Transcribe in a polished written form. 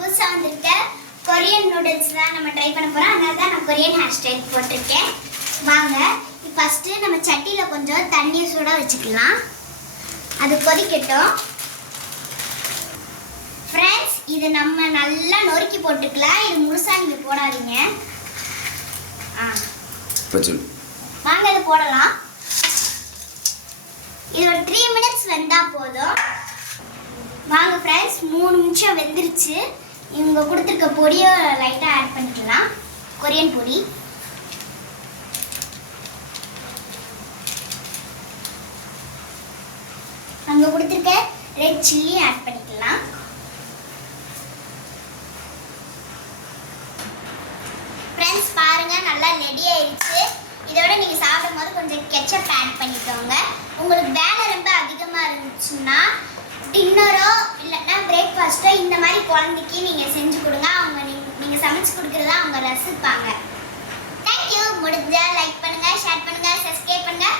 புதுசாக வந்திருக்க Korean noodles தான் நம்ம ட்ரை பண்ண போகிறோம். அதனால தான் நான் கொரியன் ஹேர் ஸ்டைல் போட்டிருக்கேன். வாங்க ஃபஸ்ட்டு நம்ம சட்டியில் கொஞ்சம் தண்ணியை சூட வச்சுக்கலாம். அது கொதிக்கட்டும். ஃப்ரெண்ட்ஸ், இது நம்ம நல்லா நொறுக்கி போட்டுக்கலாம். இது முழுசாக நீங்கள் போடாதீங்க. வாங்க இது போடலாம். இது ஒரு 3 மினிட்ஸ் வெந்தால் போதும். வாங்க ஃப்ரெண்ட்ஸ், 3 நிமிஷம் வெந்துருச்சு. இவங்க கொடுத்துருக்க பொடியை லைட்டாக ஆட் பண்ணிக்கலாம். கொரியன் பொடி. அங்கே கொடுத்துருக்க ரெட் சில்லி ஆட் பண்ணிக்கலாம். ஃப்ரெண்ட்ஸ் பாருங்கள், நல்லா ரெடி ஆயிடுச்சு. இதோட நீங்கள் சாப்பிடும் போது கொஞ்சம் கெச்சப் ஆட் பண்ணிக்கோங்க. உங்களுக்கு வேலை ரொம்ப அதிகமாக இருந்துச்சுன்னா டின்னரோ இல்லைன்னா பிரேக்ஃபாஸ்ட்டோ இந்த மாதிரி குழந்தைக்கு நீங்கள் செஞ்சு கொடுங்க. அவங்க நீங்கள் சமைச்சு கொடுக்குறத அவங்க ரசிப்பாங்க. தேங்க்யூ. முடிஞ்சால் லைக் பண்ணுங்கள், ஷேர் பண்ணுங்கள், சப்ஸ்கிரைப் பண்ணுங்கள்.